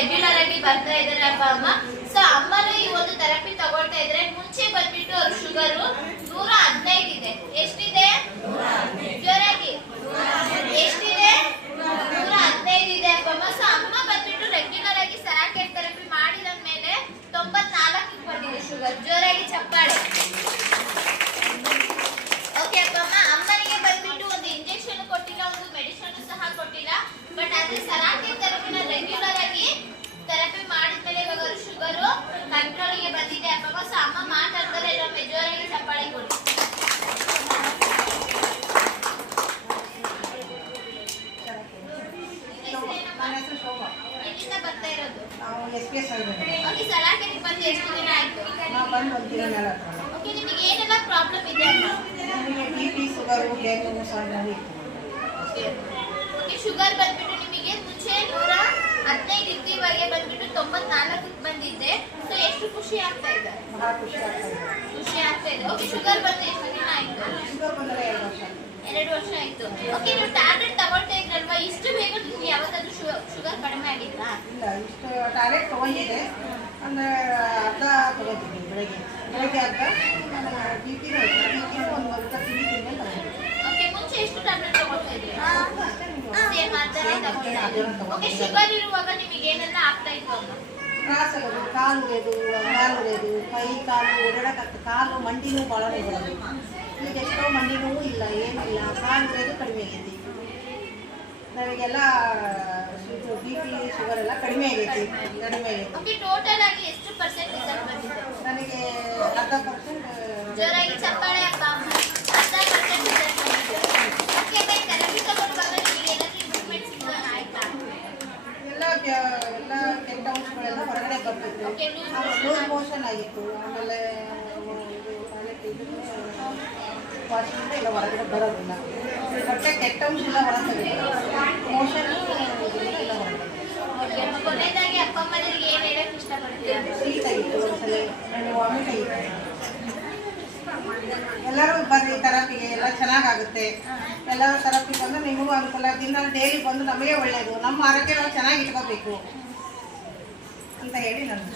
Regular ಆಗಿ ಬರ್ತಾ ಇದಾರೆ ಅಪ್ಪ ಅಮ್ಮ. ಸೊ ಅಮ್ಮನು ಈ ಒಂದು ಥೆರಪಿ ತಗೊಳ್ತಾ ಇದ್ರೆ ಮುಂಚೆ ಬಂದ್ಬಿಟ್ಟು ಅವ್ರ ಶುಗರ್ 115 ಇದೆ. ಎಷ್ಟಿದೆ? ಜೋರಾಗಿ ಎಷ್ಟಿದೆ? 115 ಇದೆ ಅಪ್ಪ ಅಮ್ಮ. ಸೊ ಅಮ್ಮ ಬಂದ್ಬಿಟ್ಟು ರೆಗ್ಯುಲರ್ ಆಗಿ ಸರಾಕೆಟ್ ಥೆರಪಿ ಮಾಡಿದ ಮೇಲೆ 94ಕ್ಕೆ ಬಂದಿದೆ ಶುಗರ್. ಜೋರಾಗಿ ಚಪ್ಪಾಳೆ. ಓಕೆ ಅಪ್ಪ ಅಮ್ಮ. ಅಮ್ಮನಿಗೆ ಬಂದ್ಬಿಟ್ಟು ಒಂದು ಇಂಜೆಕ್ಷನ್ ಕೊಟ್ಟಿಲ್ಲ, ಒಂದು ಮೆಡಿಸಿನ್ ಸಹ ಕೊಟ್ಟಿಲ್ಲ. ಬಟ್ ಅದೇ ಸರಾಕೆಟ್ ಥೆರಪಿನ ರೆಗ್ಯುಲರ್ ಆಗಿ ಥೆರಪಿ ಮಾಡಿದ್ಮೇಲೆ ಇವಾಗ ಶುಗರ್ ಕಂಟ್ರೋಲ್ಗೆ ಬಂದಿದೆ ಅಪ್ಪ ಅಮ್ಮ. ಸೊ ಅಮ್ಮ ಮಾತಾಡ್ತಾರೆ, ಎಲ್ಲ ಮೆಜಾರಿಟಿ ಚಪ್ಪಾಳೆ ಕೊಡಿ. ಎಲ್ಲಿಂದ ಬರ್ತಾ ಇರೋದು? ಓಕೆ, ಸರಾಕೆಟ್ ಬಂದು ಎಷ್ಟು ದಿನ ಆಯ್ತು? ಓಕೆ, ನಿಮಗೆ ಏನೆಲ್ಲ ಪ್ರಾಬ್ಲಮ್ ಇದೆ ಅಮ್ಮ? ಓಕೆ, ಶುಗರ್ ಬಂದ್ಬಿಟ್ಟು ನಿಮಗೆ ಮುಂಚೆ 115 ಇತ್ತು, ಇವಾಗ ಬಂದ್ಬಿಟ್ಟು 94ಕ್ಕೆ ಬಂದಿದೆ. ಸೊ ಎಷ್ಟು ಖುಷಿ ಆಗ್ತಾ ಇದೆ? ಖುಷಿ ಆಗ್ತಾ ಇದೆ. ಓಕೆ, ಶುಗರ್ ಬಂದು ಎಷ್ಟು ದಿನ ಆಯ್ತು? 2 ವರ್ಷ ಆಯ್ತು. ಓಕೆ, ನೀವು ಟ್ಯಾಬ್ಲೆಟ್ ತಗೊಳ್ತಾ ಇದ್ರಲ್ವಾ, ಇಷ್ಟು ಬೇಗ ನಿಮ್ಗೆ ಯಾವತ್ತಾದ್ರೂ ಶುಗರ್ ಕಡಿಮೆ ಆಗಿತ್ತಾ? ಇಲ್ಲ, ಇಷ್ಟು ಟ್ಯಾಬ್ಲೆಟ್ ತಗೊಂಡಿದೆ. ಅಂದ್ರೆ ಅರ್ಧ ತಗೋತೀನಿ ಬೆಳಗ್ಗೆ ಅರ್ಧ. BP ಒಂದು ಅರ್ಧ ತಿಂಡಿ ಓಕೆ, ಮುಂಚೆ ಎಷ್ಟು ಟ್ಯಾಬ್ಲೆಟ್ ತಗೊಳ್ತಾ ಇದ್ರಿ? ಸೇಮ್ ಆ ಥರ ತಗೊಳ್ತಾ. ಓಕೆ, ಶುಗರ್ ಇರುವಾಗ ನಿಮಗೆ ಏನೆಲ್ಲ ಆಗ್ತಾ ಇತ್ತು ಅಮ್ಮ? ತ್ರಾಸ ಆಗೋದು, ಕಾಲು ಉರಿಯೋದು, ಕಾಲು ಉರಿಯೋದು, ಕೈ ಕಾಲು ಓಡಾಡಕ್ಕಾಗ್ತದೆ. ಕಾಲು ಮಂಡಿ ನೋವು ಭಾಳ ಬರೋದು. ಈಗ ಎಷ್ಟೋ ಮಂಡಿ ನೋವು ಇಲ್ಲ, ಏನಿಲ್ಲ. ಕಾಲು ಉರಿಯೋದು ಕಡಿಮೆ ಆಗೈತಿ. ನನಗೆಲ್ಲ BP ಶುಗರ್ ಎಲ್ಲ ಕಡಿಮೆ ಆಗೈತಿ. ಓಕೆ, ಟೋಟಲ್ ಆಗಿ ಎಷ್ಟು ಪರ್ಸೆಂಟ್ ರಿಸಲ್ಟ್ ಬಂದಿದೆ? ನನಗೆ 10%. ಜೋರಾಗಿ ಚಪ್ಪಾಳೆ ಅಪ್ಪ ಅಮ್ಮ. 10% ರಿಸಲ್ಟ್ ಬಂದಿದೆ. ಓಕೆ, ಬೈ ಥೆರಪಿ ತಗೊಳ್ಳುವಾಗ ನಿಮಗೆ ಏನಾದರೂ ಇಂಪ್ರೂವ್ಮೆಂಟ್ ಸಿಗೋಣ ಆಯ್ತಾ? ಎಲ್ಲ ಕೆಟ್ಟ ಅಂಶಗಳೆಲ್ಲ ಹೊರಗಡೆ ಬರ್ತಿತ್ತು. ಓಕೆ, ಲೂಸ್ ಮೋಷನ್ ಆಗಿತ್ತು. ಆಮೇಲೆ ವಾಶ್ರೂಮ್ ಎಲ್ಲ ಹೊರಗಡೆ ಬರೋದಿಲ್ಲ. ಹೊಟ್ಟೆ ಕೆಟ್ಟ ಅಂಶ ಎಲ್ಲ ಹೊರಗೆ ಮೋಷನ್ ಎಲ್ಲ ಹೊರಗಡೆ. ಓಕೆ, ಕೊನೆಯದಾಗಿ ಅಪ್ಪ ಅಮ್ಮನಿಗೆ ಏನು ಹೇಳಕ್ಕೆ ಇಷ್ಟಪಡ್ತೀರಾ? ಸ್ವೀಟ್ ಆಗಿತ್ತು, ಒಂದ್ಸಲ ವಾಮಿಟ್ ಆಗಿತ್ತು. ಎಲ್ಲರೂ ಬರ್ರಿ ಥೆರಪಿಗೆ, ಎಲ್ಲ ಚೆನ್ನಾಗಾಗುತ್ತೆ. ಎಲ್ಲರೂ ಥೆರಪಿ ಬಂದು ನಿಮಗೂ ಅನುಕೂಲ. ದಿನ ಡೈಲಿ ಬಂದು ನಮಗೆ ಒಳ್ಳೆಯದು. ನಮ್ಮ ಆರೋಗ್ಯ ನಾವು ಚೆನ್ನಾಗಿ ಇಟ್ಕೋಬೇಕು ಅಂತ ಹೇಳಿ ನಾನು